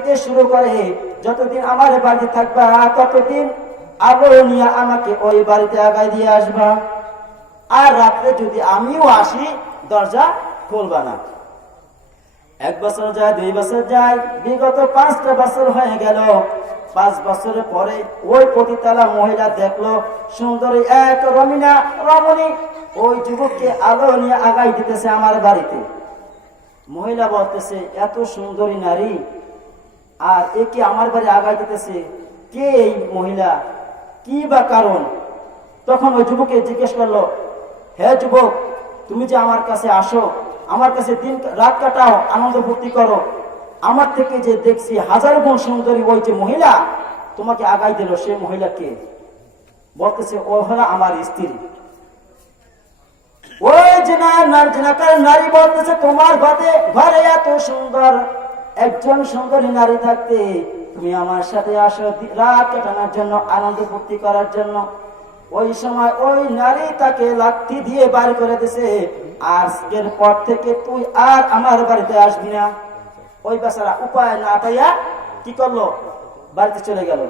থেকে শুরু করে যতদিন আমার বাড়িতে থাকবা, ততদিন আলো নিয়ে আমাকে ওই বাড়িতে আগাই দিয়ে আসবা। আর রাত্রে যদি আমিও আসি, দরজা খুলবা না। এক বছর যায়, দুই বছর যায়, বিগত পাঁচটা বছর হয়ে গেল। পাঁচ বছরের পরে ওই পতিতালা মহিলা দেখল, সুন্দরী এক রমিনা, রমণী, ওই যুবককে আলো নিয়ে আগাই দিতেছে আমার বাড়িতে। মহিলা বলতেছে, এত সুন্দরী নারী আর একে আমার বাড়ি আগাই দিতেছে, কে এই মহিলা? কি বা কারণ? তখন ওই যুবকে জিজ্ঞেস করল, হে যুবক, তুমি যে আমার কাছে আসো, আমার কাছে দিন রাত কাটাও, আনন্দ ফুর্তি করো। আমার থেকে যে দেখছি হাজার গুণ সুন্দরী ওই যে মহিলা, তোমাকে আগাই দিল, সে মহিলা কে? বলতেছে, ও হলো আমার স্ত্রী। ওই যে নারী নারী বলতেছে, তোমার ঘরে ঘরে এত সুন্দর একজন সুন্দরী নারী থাকতে তুমি আমার সাথে আসো রাত কাটানোর জন্য, আনন্দ ফুর্তি করার জন্য। ওই সময় ওই নারী তাকে লাঠি দিয়ে বাড়ি করে দিছে। আজকের পর থেকে তুই আর আমার বাড়িতে আসবি না। ওই বেচারা উপায় না পাইয়া কি করল? বাড়িতে চলে গেল।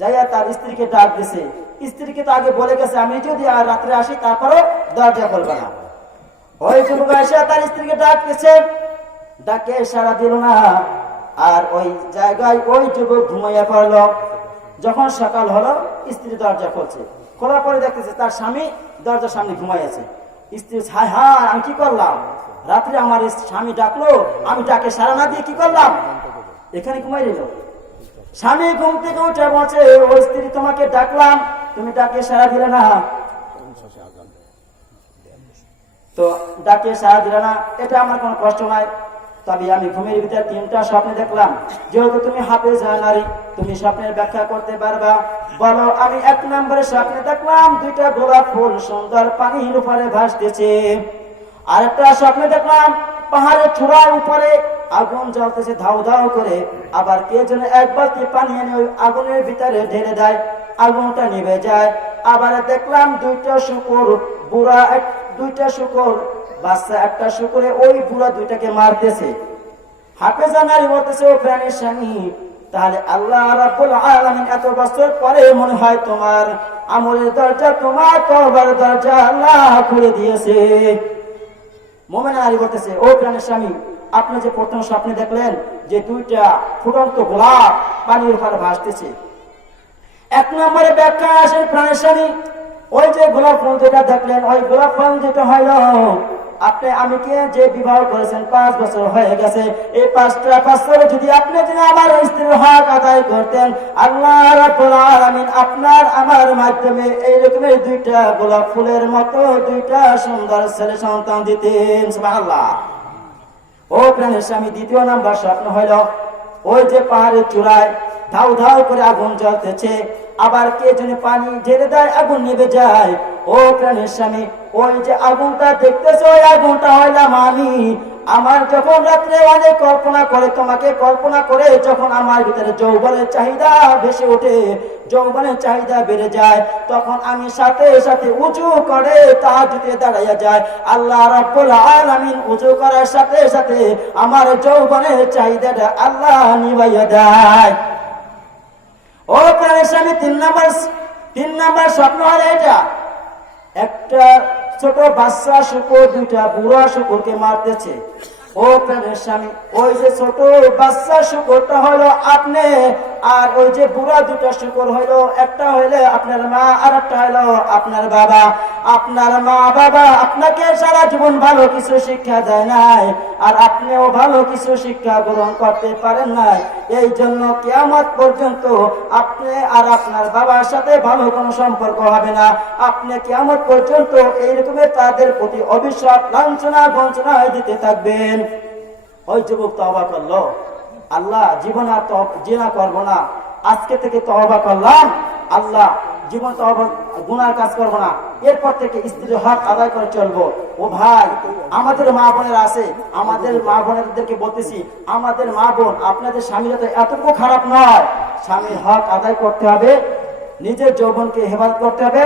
যাইয়া তার স্ত্রীকে ডাক দিছে। স্ত্রীকে তো আগে বলে গেছে, আমি যদি আর রাত্রে আসি, তারপরও দরজা করবে না। ওই যুবক এসে তার স্ত্রীকে ডাক দিছে ডাকে সারা দিল না। আর ওই জায়গায় ওই যুবক ঘুমাইয়া পড়ল। যখন সকাল হলো, স্ত্রী দরজা খুলছে। খোলার পরে দেখতেছে তার স্বামী দরজার সামনে ঘুমাইয়াছে। স্ত্রী হায় হায়, আমি কি করলাম? রাত্রে আমার স্বামী ডাকলো, আমি ডাকে সারা না দিয়ে কি করলাম? এখানে ঘুমাই দিল স্বামী ঘুম থেকে উঠে বলছে ওই স্ত্রী, তোমাকে ডাকলাম, তুমি ডাকে সারা দিলে না। তো ডাকে সারা দিলে না, এটা আমার কোনো কষ্ট নাই। তবে আমি ঘুমের ভিতরে তিনটা স্বপ্নে দেখলাম। যেহেতু তুমি হাফেজ নারী, তুমি স্বপ্নের ব্যাখ্যা করতে পারবা। বলো, আমি এক নম্বরে স্বপ্নে দেখলাম দুইটা গোলাপ ফুল সুন্দর পানির উপরে ভাসতেছে। আরেকটা স্বপ্নে দেখলাম পাহাড়ের চূড়ার উপরে আগুন জ্বলতেছে, ধাউ ধাউ করে। আবার কে যেন এক বালতি পানি এনে ওই আগুনের ভিতরে ঢেলে দেয়। আগুনটা নিভে যায়। আবার দেখলাম দুইটা শুকুর, বুড়া এক, দুইটা শুকুর বাচ্চা একটা শুকুরে ওই বুড়া দুইটাকে মারতেছে। হাফেজা নারী বলতেছে, ও প্রাণীর স্বামী, তাহলে আল্লাহ রাব্বুল আলামিন এত বছর পরে মনে হয় তোমার আমলের দরজা, তোমার তওবার দরজা আল্লাহ খুলে দিয়েছে। মোমেন নারী বলতেছে, ও প্রাণের স্বামী, আপনি যে প্রথম স্বপ্নে দেখলেন যে দুইটা ফুটন্ত গোলাপ পানির উপরে ভাসতেছে। এক নম্বরে ব্যাখ্যা আসেন প্রাণের স্বামী, ওই যে গোলাপ ফুল যেটা দেখলেন, ওই গোলাপ ফুল যেটা হইল আপনি আমি কে যে বিবাহ করেছেন, পাঁচ বছর হয়ে গেছে, এই পাঁচটা বছরে যদি আপনি যদি আমার স্ত্রীর হক আদায় করতেন, আল্লাহ রাব্বুল আপনার আমার মাধ্যমে এই রকমের দুইটা গোলাপ ফুলের মতো দুইটা সুন্দর ছেলে সন্তান দিতেন, সুবহানাল্লাহ। ও প্রাণের স্বামী, দ্বিতীয় নাম্বার স্বপ্ন হইল, ওই যে পাহাড়ের চূড়ায় ধাউ ধাউ করে আগুন জ্বলতেছে আবার কে যেন পানি ঢেলে দেয়, আগুন নিভে যায়। ও প্রাণের স্বামী, ওই যে আগুনটা দেখতেছে, ওই আগুনটা হইলাম আমি। আমার যখন রাত্রে অনেক কল্পনা করে, তোমাকে কল্পনা করে যখন আমার ভিতরে যৌবনের চাহিদা ভেসে ওঠে, যৌবনের চাহিদা বেড়ে যায়, তখন আমি সাথে সাথে উঁচু করে তাহাজুতে দাঁড়াইয়া যায় আল্লাহ রাব্বুল আলামিন উঁচু করার সাথে সাথে আমার যৌবনের চাহিদাটা আল্লাহ নিভাইয়া দেয়। ও প্রাণের তিন নাম্বার তিন নাম্বার স্বপ্ন হলো এটা। একটা ছোট বাচ্চা শুকুর দুইটা বুড়া শুকুরকে মারতেছে। ও প্রাণের স্বামী ওই যে ছোট বাচ্চা শুকুরটা হলো আপনি, আর ওই যে বুড়া দুটা শুকুর হইল একটা হইলে আপনার মা আর একটা হইল আপনার বাবা। আপনার মা বাবা আপনাকে সারা জীবন ভালো কিছু শিক্ষা দেয় নাই, আর আপনিও ভালো কিছু শিক্ষা গ্রহণ করতে পারেন নাই। এই জন্য কেয়ামত পর্যন্ত আপনি আর আপনার বাবার সাথে ভালো কোনো সম্পর্ক হবে না। আপনি কেয়ামত পর্যন্ত এই রকমের তাদের প্রতি অভিশাপ লাঞ্ছনা, বঞ্চনা হয়ে দিতে থাকবেন। ওই যুবক তবা করল। আল্লাহ, জীবন আর জেনা করব না। আজকে থেকে তবা করলাম। আল্লাহ জীবন গুনার কাজ করব না। এরপর থেকে স্ত্রীর হক আদায় করে চলবো। ও ভাই, আমাদের মা বোনের আছে, আমাদের মা বোনেরদেরকে বলতেছি, আমাদের মা বোন, আপনাদের স্বামীরা তো এতটুকু খারাপ নয়। স্বামীর হক আদায় করতে হবে, নিজের যৌবনকে হেফাজত করতে হবে,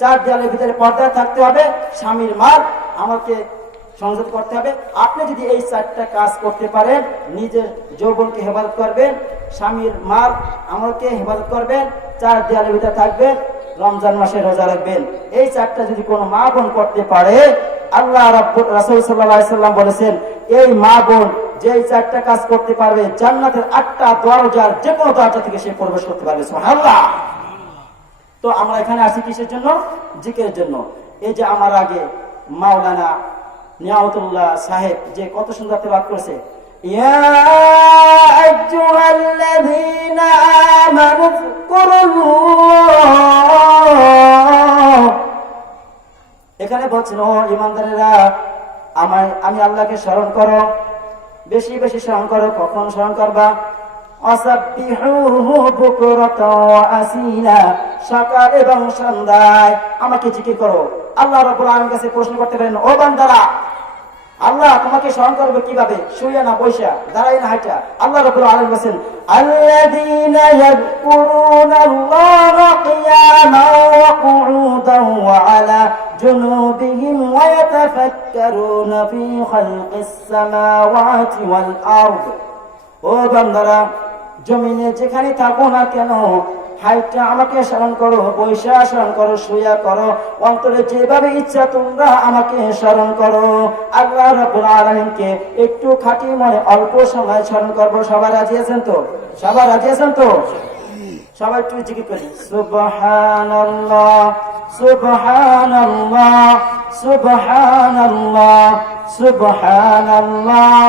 চার দেয়ালের ভিতরে পর্দায় থাকতে হবে। স্বামীর মাল আমাকে সংযত করতে হবে। আপনি যদি এই চারটা কাজ করতে পারেন, নিজের যৌবনকে হেফাজত করবেন, স্বামীর মাল আমলকে হেফাজত করবেন, চার দেয়ালের ভিতরে থাকবেন, রমজান মাসে রোজা রাখবেন। এই চারটা যদি কোনো মা বোন করতে পারে, আল্লাহ রাসূল আলাইহি সাল্লাম বলেছেন, এই মা বোন যে চারটা কাজ করতে পারবে, জান্নাতের আটটা দরজার যে কোনো দরজা থেকে সে প্রবেশ করতে পারবে। সুবহানাল্লাহ। তো আমরা এখানে আসি কিসের জন্য? জিকের জন্য। এই যে আমার আগে মাওলানা নিয়ামতুল্লাহ সাহেব যে কত সুন্দর তেলাওয়াত করেছে। এখানে বলছেন ও ইমানদারেরা আমায়, আমি আল্লাহকে স্মরণ করো। বেশি বেশি স্মরণ করো, কখন স্মরণ করবা? সকাল এবং সন্ধ্যায় আমাকে জিকির করো। আল্লাহ রাব্বুল আলামিনের কাছে প্রশ্ন করতে পারেন, ও বান্দারা আল্লাহ তোমাকে স্মরণ করবে কিভাবে? শুয়ে না বৈশা দাঁড়াই না হাইটা আল্লাহ রবুল الذين يذكرون الله قياما وقعودا وعلى جنوبهم ويتفكرون في خلق السماوات والأرض ও বান্দারা জমিনে যেখানে থাকো না কেন হাইটা আমাকে স্মরণ করো, বৈশা স্মরণ করো, শুয়া করো, অন্তরে যেভাবে ইচ্ছা তোমরা আমাকে স্মরণ করো। আল্লাহ আলামিনকে একটু খাঁটি মনে অল্প সময় স্মরণ করব। সবাই রাজি আছেন তো? সবাই রাজি আছেন তো? সবাই একটু জিজ্ঞেস করি। সুবহানাল্লাহ সুবহানাল্লাহ সুবহানাল্লাহ সুবহানাল্লাহ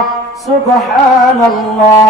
সুবহানাল্লাহ।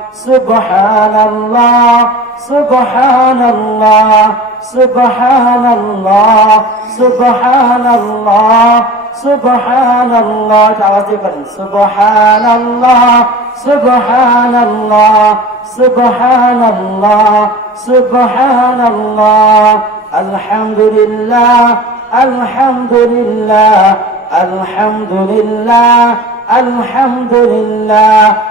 سبحان الله سبحان الله سبحان الله سبحان الله سبحان الله تعالى سبحان الله سبحان الله سبحان الله سبحان الله الحمد لله الحمد لله الحمد لله الحمد لله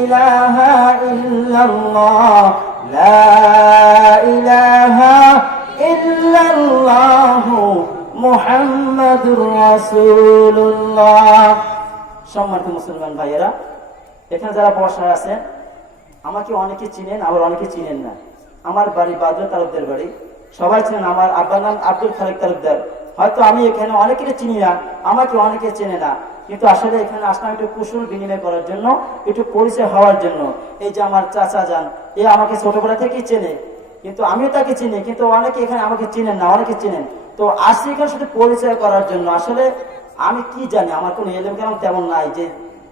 ইলাহা ইল্লাল্লাহ, লা ইলাহা ইল্লাল্লাহ লা ইলাহা ইল্লাল্লাহ মুহাম্মাদুর রাসূলুল্লাহ। সম্মানিত মুসলমান ভাইয়েরা, এখানে যারা বসায় আছেন, আমাকে অনেকে চিনেন, আবার অনেকে চিনেন না। আমার বাড়ি বাদ্র তালুকদার বাড়ি। সবাই চেনেন আমার আব্বার নাম আব্দুল খালেক তালুকদার। হয়তো আমি এখানে অনেকের চিনি না, আমাকে অনেকে চেনে না। কিন্তু আসলে এখানে আসলাম একটু কুশল বিনিময় করার জন্য, একটু পরিচয় হওয়ার জন্য। এই যে আমার চাচা যান, এ আমাকে ছোটবেলা থেকেই চেনে। কিন্তু আমিও তাকে চিনি, কিন্তু অনেকে এখানে আমাকে চিনেন না, অনেকে চিনেন। তো আসি এখানে শুধু পরিচয় করার জন্য। আসলে আমি কি জানি, আমার কোনো এলেম কেমন তেমন নাই যে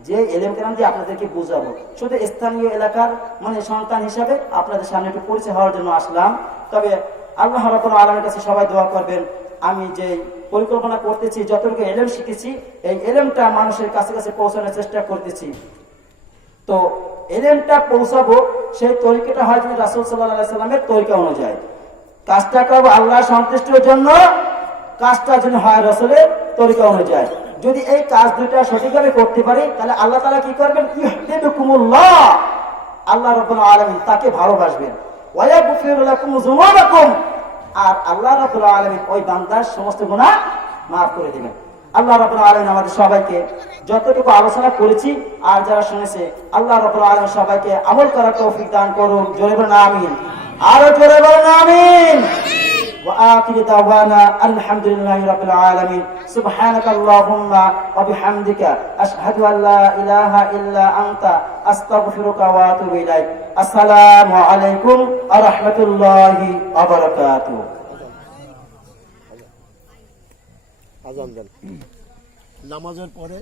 যে এলেম কেরাম দিয়ে আপনাদেরকে বোঝাবো। শুধু স্থানীয় এলাকার মানে সন্তান হিসাবে আপনাদের সামনে একটু পরিচয় হওয়ার জন্য আসলাম। তবে আল্লাহ রকম আলমের কাছে সবাই দোয়া করবেন, আমি যে পরিকল্পনা করতেছি যতটুকু এলেম শিখেছি, এই এলেমটা মানুষের কাছে কাছে পৌঁছানোর চেষ্টা করতেছি। তো এলেমটা পৌঁছাবো, সেই তরিকাটা হয় যদি রাসুল সাল্লাহ সাল্লামের তরিকা অনুযায়ী। কাজটা করব আল্লাহ সন্তুষ্টির জন্য, কাজটা যেন হয় রসুলের তরিকা অনুযায়ী। যদি এই কাজ দুইটা সঠিকভাবে করতে পারি, তাহলে আল্লাহ তালা কি করবেন? ইহদিবুকুমুল্লাহ আল্লাহ রব্বুল আলামিন তাকে ভালোবাসবেন। ওয়ায়াগফিরু লাকুম যুনুবাকুম। আর আল্লাহ রাব্বুল আলমী ওই বান্দার সমস্ত গুণা মাফ করে দিবেন। আল্লাহ রাব্বুল আলামিন আমাদের সবাইকে যতটুকু আলোচনা করেছি আর যারা শুনেছে, আল্লাহ রাব্বুল আলম সবাইকে আমল করার তৌফিক দান করুন। জোরে বলেন, আমিন। আরও জোরে বলেন, আমিন। وآخر دعوانا الحمد لله رب العالمين سبحانك اللهم وبحمدك أشهد أن لا إله إلا أنت أستغفرك وأتوب إليك السلام عليكم ورحمة الله وبركاته আজান দেন নামাজের পরে